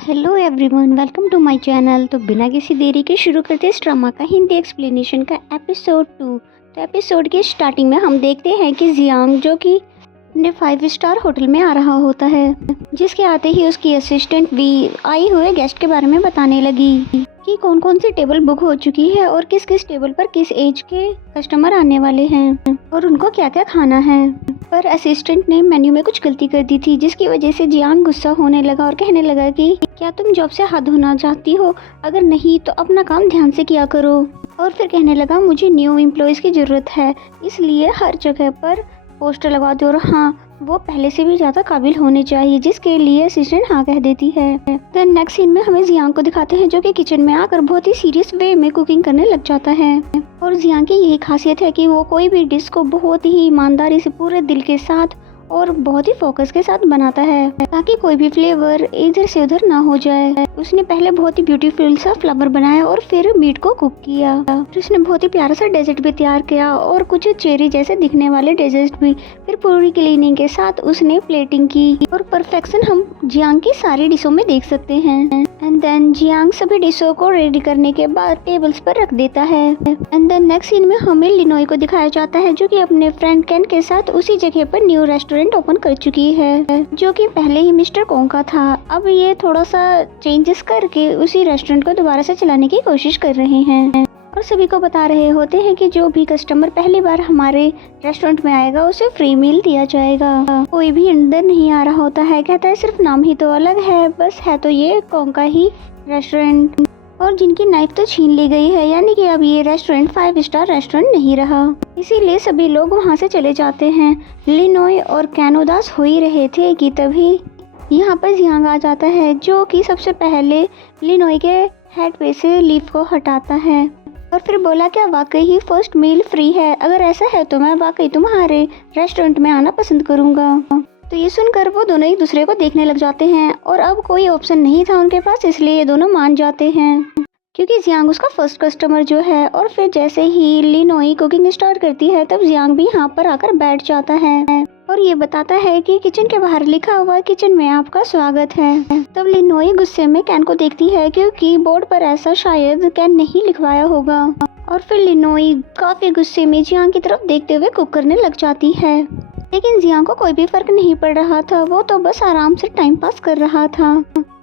Hello everyone, welcome to my channel. तो बिना किसी देरी के शुरू करते हैं इस ड्रामा का हिंदी एक्सप्लेनेशन का एपिसोड 2। तो एपिसोड के स्टार्टिंग में हम देखते हैं कि जियांग जो कि अपने 5 स्टार होटल में आ रहा होता है, जिसके आते ही उसकी असिस्टेंट भी आए हुए गेस्ट के बारे में बताने लगी कि कौन कौन सी टेबल बुक हो चुकी है और किस किस टेबल पर किस एज के कस्टमर आने वाले हैं और उनको क्या क्या खाना है। पर असिस्टेंट ने मेन्यू में कुछ गलती कर दी थी, जिसकी वजह से जियांग गुस्सा होने लगा और कहने लगा कि क्या तुम जॉब से हाथ धोना चाहती हो? अगर नहीं तो अपना काम ध्यान से किया करो। और फिर कहने लगा मुझे न्यू एम्प्लॉयज़ की ज़रूरत है, इसलिए हर जगह पर पोस्टर लगा दो और हाँ, वो पहले से भी ज़्यादा काबिल होने चाहिए, जिसके लिए असिस्टेंट हाँ कह देती है। देन नेक्स्ट सीन में हमें जियांग को दिखाते हैं जो कि किचन में आकर बहुत ही सीरियस वे में कुकिंग करने लग जाता है। और जियांग की यही खासियत है कि वो कोई भी डिश को बहुत ही ईमानदारी से पूरे दिल के साथ और बहुत ही फोकस के साथ बनाता है, ताकि कोई भी फ्लेवर इधर से उधर ना हो जाए। उसने पहले बहुत ही ब्यूटीफुल सा फ्लावर बनाया और फिर मीट को कुक किया। फिर उसने बहुत ही प्यारा सा डेजर्ट भी तैयार किया और कुछ चेरी जैसे दिखने वाले डेजर्ट भी। फिर पूरी क्लीनिंग के साथ उसने प्लेटिंग की और परफेक्शन हम जियांग की सारी डिशों में देख सकते हैं। एंड देन जियांग सभी डिशों को रेडी करने के बाद टेबल्स पर रख देता है। एंड देन नेक्स्ट सीन में हमें लिनोई को दिखाया जाता है जो कि अपने फ्रेंड केन के साथ उसी जगह पर न्यू रेस्टोरेंट ओपन कर चुकी है, जो कि पहले ही मिस्टर कोंग का था। अब ये थोड़ा सा चेंजेस करके उसी रेस्टोरेंट को दोबारा से चलाने की कोशिश कर रहे हैं और सभी को बता रहे होते हैं कि जो भी कस्टमर पहली बार हमारे रेस्टोरेंट में आएगा उसे फ्री मील दिया जाएगा। कोई भी अंदर नहीं आ रहा होता है, कहता है सिर्फ नाम ही तो अलग है, बस है तो ये कोंग का ही रेस्टोरेंट। और जिनकी नाइफ तो छीन ली गई है, यानी कि अब ये रेस्टोरेंट 5 स्टार रेस्टोरेंट नहीं रहा। इसीलिए सभी लोग वहाँ से चले जाते हैं। लिनोई और कैन उदास हो ही रहे थे कि तभी यहाँ पर जियांग आ जाता है, जो कि सबसे पहले लिनोई के हेड पे से लीफ को हटाता है और फिर बोला क्या वाकई ही फर्स्ट मील फ्री है? अगर ऐसा है तो मैं वाकई तुम्हारे रेस्टोरेंट में आना पसंद करूँगा। तो ये सुनकर वो दोनों एक दूसरे को देखने लग जाते हैं और अब कोई ऑप्शन नहीं था उनके पास, इसलिए ये दोनों मान जाते हैं क्योंकि जियांग उसका फर्स्ट कस्टमर जो है। और फिर जैसे ही लिनोई कुकिंग स्टार्ट करती है तब जियांग भी यहाँ पर आकर बैठ जाता है और ये बताता है कि किचन के बाहर लिखा हुआ है किचन में आपका स्वागत है। तब लिनोई गुस्से में कैन को देखती है क्योंकि बोर्ड पर ऐसा शायद कैन नहीं लिखवाया होगा। और फिर लिनोई काफी गुस्से में जियांग की तरफ देखते हुए कुक करने लग जाती है, लेकिन जियांग को कोई भी फर्क नहीं पड़ रहा था, वो तो बस आराम से टाइम पास कर रहा था।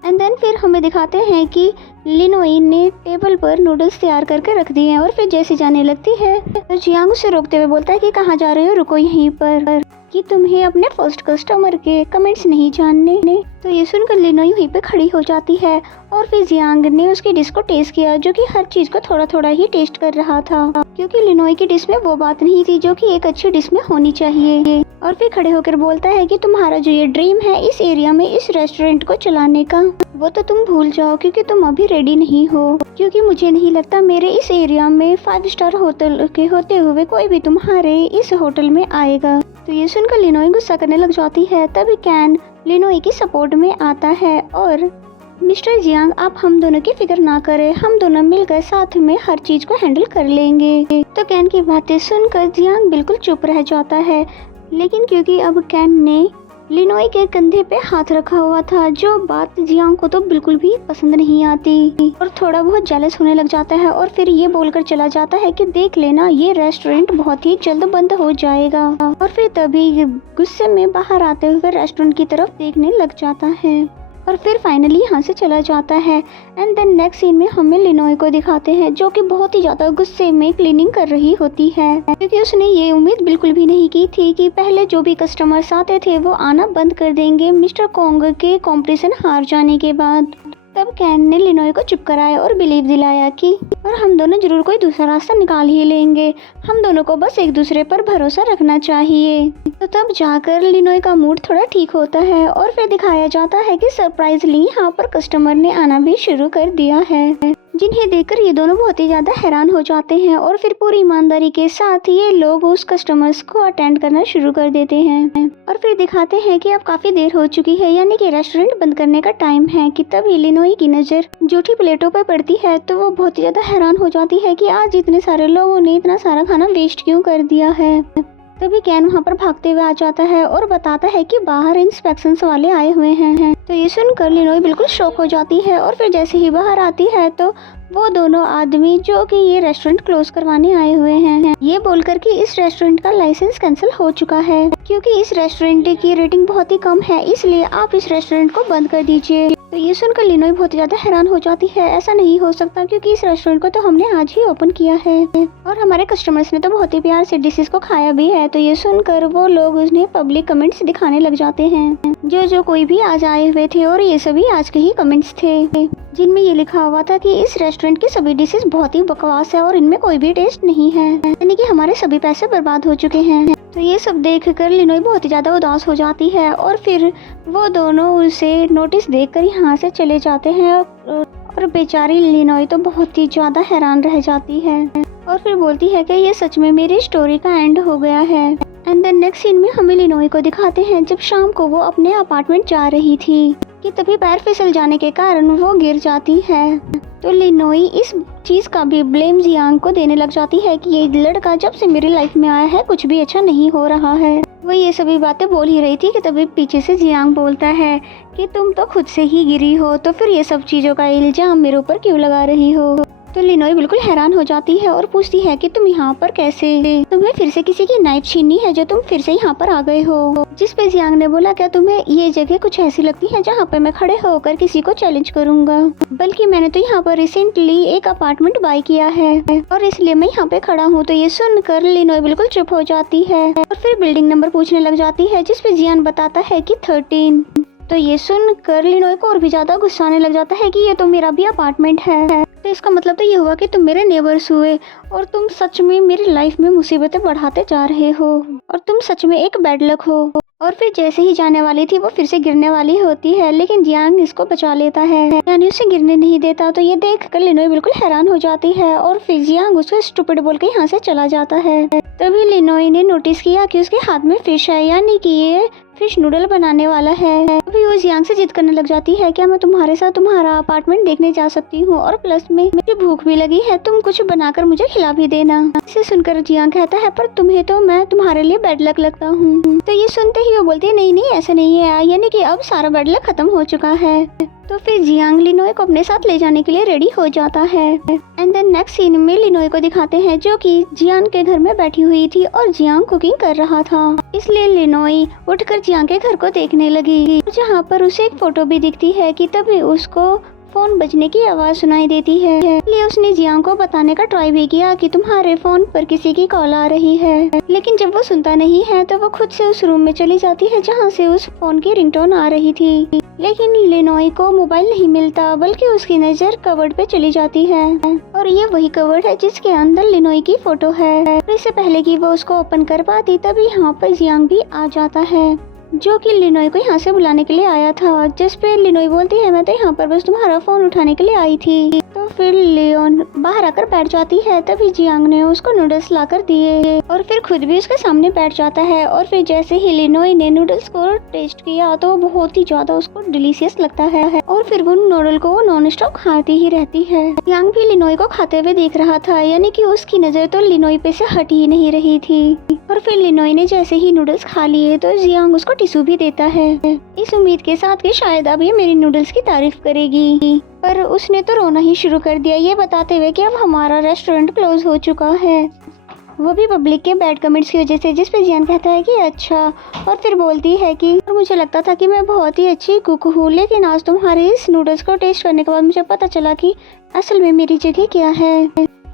एंड देन फिर हमें दिखाते हैं कि लिनोई ने टेबल पर नूडल्स तैयार करके रख दिए हैं और फिर जैसे जाने लगती है तो जियांग उसे रोकते हुए बोलता है कि कहाँ जा रहे हो, रुको यहीं पर, कि तुम्हें अपने फर्स्ट कस्टमर के कमेंट्स नहीं जानने। तो ये सुनकर लिनोई वहीं पे खड़ी हो जाती है और फिर जियांग ने उसकी डिश को टेस्ट किया, जो कि हर चीज को थोड़ा थोड़ा ही टेस्ट कर रहा था, क्योंकि लिनोई की डिश में वो बात नहीं थी जो कि एक अच्छी डिश में होनी चाहिए। और फिर खड़े होकर बोलता है कि तुम्हारा जो ये ड्रीम है इस एरिया में इस रेस्टोरेंट को चलाने का, वो तो तुम भूल जाओ क्योंकि तुम अभी रेडी नहीं हो, क्योंकि मुझे नहीं लगता मेरे इस एरिया में 5 स्टार होटल के होते हुए कोई भी तुम्हारे इस होटल में आएगा। तो ये सुनकर लिनोई गुस्सा करने लग जाती है। तभी कैन लिनोई की सपोर्ट में आता है और मिस्टर जियांग आप हम दोनों की फिक्र ना करें, हम दोनों मिलकर साथ में हर चीज को हैंडल कर लेंगे। तो कैन की बातें सुनकर जियांग बिल्कुल चुप रह जाता है, लेकिन क्योंकि अब कैन ने लिनोई के कंधे पे हाथ रखा हुआ था, जो बात जियांग को तो बिल्कुल भी पसंद नहीं आती और थोड़ा बहुत जेलस होने लग जाता है और फिर ये बोलकर चला जाता है कि देख लेना ये रेस्टोरेंट बहुत ही जल्द बंद हो जाएगा। और फिर तभी गुस्से में बाहर आते हुए रेस्टोरेंट की तरफ देखने लग जाता है और फिर फाइनली यहाँ से चला जाता है। एंड देन नेक्स्ट सीन में हमें लिनोई को दिखाते हैं जो कि बहुत ही ज्यादा गुस्से में क्लीनिंग कर रही होती है, क्योंकि उसने ये उम्मीद बिल्कुल भी नहीं की थी कि पहले जो भी कस्टमर्स आते थे वो आना बंद कर देंगे मिस्टर कोंग के कॉम्पिटिशन हार जाने के बाद। तब कैन ने लिनोई को चुप कराया और बिलीव दिलाया कि और हम दोनों जरूर कोई दूसरा रास्ता निकाल ही लेंगे, हम दोनों को बस एक दूसरे पर भरोसा रखना चाहिए। तो तब जाकर लिनोई का मूड थोड़ा ठीक होता है और फिर दिखाया जाता है कि सरप्राइजली यहाँ पर कस्टमर ने आना भी शुरू कर दिया है, जिन्हें देखकर ये दोनों बहुत ही ज्यादा हैरान हो जाते हैं और फिर पूरी ईमानदारी के साथ ये लोग उस कस्टमर्स को अटेंड करना शुरू कर देते हैं। और फिर दिखाते हैं कि अब काफी देर हो चुकी है, यानी कि रेस्टोरेंट बंद करने का टाइम है, कि तब लिनोई की नजर जूठी प्लेटों पर पड़ती है तो वो बहुत ही ज्यादा हैरान हो जाती है कि आज इतने सारे लोगों ने इतना सारा खाना वेस्ट क्यों कर दिया है। तभी कैन वहाँ पर भागते हुए आ जाता है और बताता है कि बाहर इंस्पेक्शंस वाले आए हुए हैं तो ये सुनकर लिनोई बिल्कुल शॉक हो जाती है और फिर जैसे ही बाहर आती है तो वो दोनों आदमी जो कि ये रेस्टोरेंट क्लोज करवाने आए हुए हैं, ये बोलकर कि इस रेस्टोरेंट का लाइसेंस कैंसिल हो चुका है क्योंकि इस रेस्टोरेंट की रेटिंग बहुत ही कम है, इसलिए आप इस रेस्टोरेंट को बंद कर दीजिए। तो ये सुनकर लिनोई बहुत ज्यादा हैरान हो जाती है, ऐसा नहीं हो सकता क्योंकि इस रेस्टोरेंट को तो हमने आज ही ओपन किया है और हमारे कस्टमर्स ने तो बहुत ही प्यार से डिशेस को खाया भी है। तो ये सुनकर वो लोग उन्हें पब्लिक कमेंट्स दिखाने लग जाते हैं, जो कोई भी आज आए हुए थे और ये सभी आज के ही कमेंट्स थे जिनमें ये लिखा हुआ था कि इस रेस्टोरेंट की सभी डिशेस बहुत ही बकवास है और इनमें कोई भी टेस्ट नहीं है, यानी कि हमारे सभी पैसे बर्बाद हो चुके हैं। तो ये सब देखकर लिनोई बहुत ही ज्यादा उदास हो जाती है और फिर वो दोनों उसे नोटिस देखकर यहाँ से चले जाते हैं और बेचारी लिनोई तो बहुत ही ज्यादा हैरान रह जाती है और फिर बोलती है कि ये सच में मेरी स्टोरी का एंड हो गया है। एंड देन नेक्स्ट सीन में हमें लिनोई को दिखाते हैं जब शाम को वो अपने अपार्टमेंट जा रही थी कि तभी पैर फिसल जाने के कारण वो गिर जाती है। तो लिनोई इस चीज का भी ब्लेम जियांग को देने लग जाती है कि ये लड़का जब से मेरी लाइफ में आया है कुछ भी अच्छा नहीं हो रहा है। वो ये सभी बातें बोल ही रही थी कि तभी पीछे से जियांग बोलता है कि तुम तो खुद से ही गिरी हो, तो फिर ये सब चीजों का इल्जाम मेरे ऊपर क्यों लगा रही हो। तो लिनोई बिल्कुल हैरान हो जाती है और पूछती है कि तुम यहाँ पर कैसे, तुम्हें फिर से किसी की नाइफ छीननी है जो तुम फिर से यहाँ पर आ गए हो। जिस पे जियांग ने बोला क्या तुम्हें ये जगह कुछ ऐसी लगती है जहाँ पे मैं खड़े होकर किसी को चैलेंज करूँगा, बल्कि मैंने तो यहाँ पर रिसेंटली एक अपार्टमेंट बाय किया है और इसलिए मैं यहाँ पे खड़ा हूँ। तो ये सुनकर लिनोई बिल्कुल चुप हो जाती है और फिर बिल्डिंग नंबर पूछने लग जाती है जिसपे जियांग बताता है कि 13। तो ये सुनकर लिनोई को और भी ज्यादा गुस्सा आने लग जाता है कि ये तो मेरा भी अपार्टमेंट है, तो इसका मतलब तो ये हुआ कि तुम मेरे नेबर्स हुए और तुम सच में मेरी लाइफ में मुसीबतें बढ़ाते जा रहे हो और तुम सच में एक बैड लक हो। और फिर जैसे ही जाने वाली थी वो फिर से गिरने वाली होती है, लेकिन जियांग इसको बचा लेता है, यानी उसे गिरने नहीं देता। तो ये देख कर लिनोई बिल्कुल हैरान हो जाती है और फिर जियांग उसको स्टूपिड बोल के यहाँ से चला जाता है। तभी लिनोई ने नोटिस किया कि उसके हाथ में फिश है, यानी कि ये फिश नूडल बनाने वाला है। अभी वो जियांग से जिद करने लग जाती है, क्या मैं तुम्हारे साथ तुम्हारा अपार्टमेंट देखने जा सकती हूँ, और प्लस में मुझे भूख भी लगी है, तुम कुछ बनाकर मुझे खिला भी देना। इसे सुनकर जियांग कहता है, पर तुम्हें तो मैं तुम्हारे लिए बैड लक लगता हूँ। तो ये सुनते ही वो बोलती है, नहीं नहीं ऐसा नहीं है, यानी कि अब सारा बैड लक खत्म हो चुका है। तो फिर जियांग लिनोई को अपने साथ ले जाने के लिए रेडी हो जाता है। एंड देन नेक्स्ट सीन में लिनोई को दिखाते हैं जो कि जियांग के घर में बैठी हुई थी और जियांग कुकिंग कर रहा था, इसलिए लिनोई उठकर जियांग के घर को देखने लगी, जहाँ पर उसे एक फोटो भी दिखती है कि तभी उसको फोन बजने की आवाज सुनाई देती है। इसलिए उसने जियांग को बताने का ट्राई भी किया कि तुम्हारे फोन पर किसी की कॉल आ रही है, लेकिन जब वो सुनता नहीं है तो वो खुद से उस रूम में चली जाती है जहाँ से उस फोन की रिंगटोन आ रही थी। लेकिन लिनोई को मोबाइल नहीं मिलता, बल्कि उसकी नजर कवर्ड पे चली जाती है और ये वही कवर्ड है जिसके अंदर लिनोई की फोटो है। इससे पहले कि वो उसको ओपन कर पाती तभी यहाँ पर जियांग भी आ जाता है, जो कि लिनोई को यहाँ से बुलाने के लिए आया था। जिस पे लिनोई बोलती है, मैं तो यहाँ पर बस तुम्हारा फोन उठाने के लिए आई थी। तो फिर लियोन बाहर आकर बैठ जाती है, तभी जियांग ने उसको नूडल्स लाकर दिए और फिर खुद भी उसके सामने बैठ जाता है। और फिर जैसे ही लिनोई ने नूडल्स को टेस्ट किया तो बहुत ही ज्यादा उसको डिलीशियस लगता है और फिर वो नूडल को नॉन स्टॉप खाती ही रहती है। जियांग भी लिनोई को खाते हुए देख रहा था, यानी कि उसकी नजर तो लिनोई पे से हट ही नहीं रही थी। और फिर लिनोई ने जैसे ही नूडल्स खा लिए तो जियांग उसको टिश्यू भी देता है, इस उम्मीद के साथ कि शायद अब ये मेरी नूडल्स की तारीफ करेगी, पर उसने तो रोना ही शुरू कर दिया, ये बताते हुए कि अब हमारा रेस्टोरेंट क्लोज हो चुका है, वो भी पब्लिक के बैड कमेंट्स की वजह से। जिस पे जियांग कहता है कि अच्छा, और फिर बोलती है कि मुझे लगता था कि मैं बहुत ही अच्छी कुक हूँ, लेकिन आज तुम्हारे इस नूडल्स को टेस्ट करने के बाद मुझे पता चला कि असल में मेरी जगह क्या है,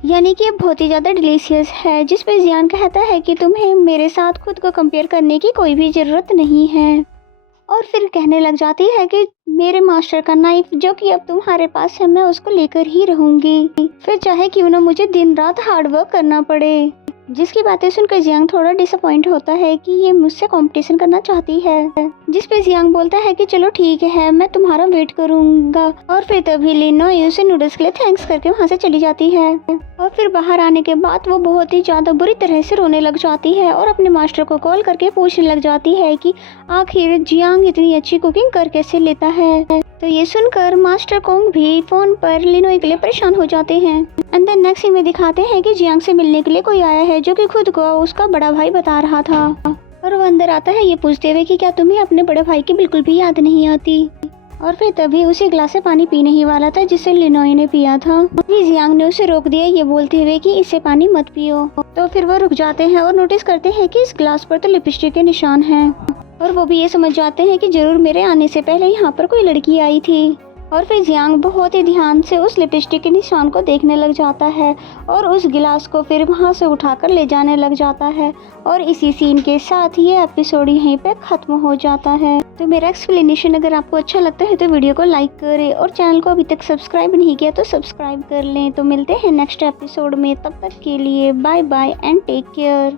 यानी कि ये बहुत ही ज़्यादा डिलीशियस है। जिस पे जियांग कहता है कि तुम्हें मेरे साथ खुद को कंपेयर करने की कोई भी ज़रूरत नहीं है, और फिर कहने लग जाती है कि मेरे मास्टर का नाइफ जो कि अब तुम्हारे पास है, मैं उसको लेकर ही रहूंगी, फिर चाहे क्यों ना मुझे दिन रात हार्ड वर्क करना पड़े। जिसकी बातें सुनकर जियांग थोड़ा डिसअपॉइंट होता है कि ये मुझसे कंपटीशन करना चाहती है। जिस पे जियांग बोलता है कि चलो ठीक है, मैं तुम्हारा वेट करूंगा। और फिर तभी लिनोई उसे नूडल्स के लिए थैंक्स करके वहाँ से चली जाती है। और फिर बाहर आने के बाद वो बहुत ही ज्यादा बुरी तरह से रोने लग जाती है और अपने मास्टर को कॉल करके पूछने लग जाती है कि आखिर जियांग इतनी अच्छी कुकिंग कर कैसे लेता है। तो ये सुनकर मास्टर कोंग भी फोन पर लिनोई के लिए परेशान हो जाते हैं। एंड देन नेक्स्ट सीन में दिखाते हैं कि जियांग से मिलने के लिए कोई आया है, जो कि खुद को उसका बड़ा भाई बता रहा था, और वो अंदर आता है ये पूछते हुए कि क्या तुम्हें अपने बड़े भाई की बिल्कुल भी याद नहीं आती। और फिर तभी उसी गिलास से पानी पीने ही वाला था जिसे लिनोई ने पिया था। जियांग ने उसे रोक दिया ये बोलते हुए कि इससे पानी मत पियो। तो फिर वो रुक जाते हैं और नोटिस करते हैं कि इस गिलास पर तो लिपस्टिक के निशान हैं और वो भी ये समझ जाते हैं कि जरूर मेरे आने से पहले यहाँ पर कोई लड़की आई थी। और फिर जियांग बहुत ही ध्यान से उस लिपस्टिक के निशान को देखने लग जाता है और उस गिलास को फिर वहाँ से उठाकर ले जाने लग जाता है। और इसी सीन के साथ ये एपिसोड यहीं पे ख़त्म हो जाता है। तो मेरा एक्सप्लेनेशन अगर आपको अच्छा लगता है तो वीडियो को लाइक करें और चैनल को अभी तक सब्सक्राइब नहीं किया तो सब्सक्राइब कर लें। तो मिलते हैं नेक्स्ट एपिसोड में, तब तक के लिए bye bye and take care.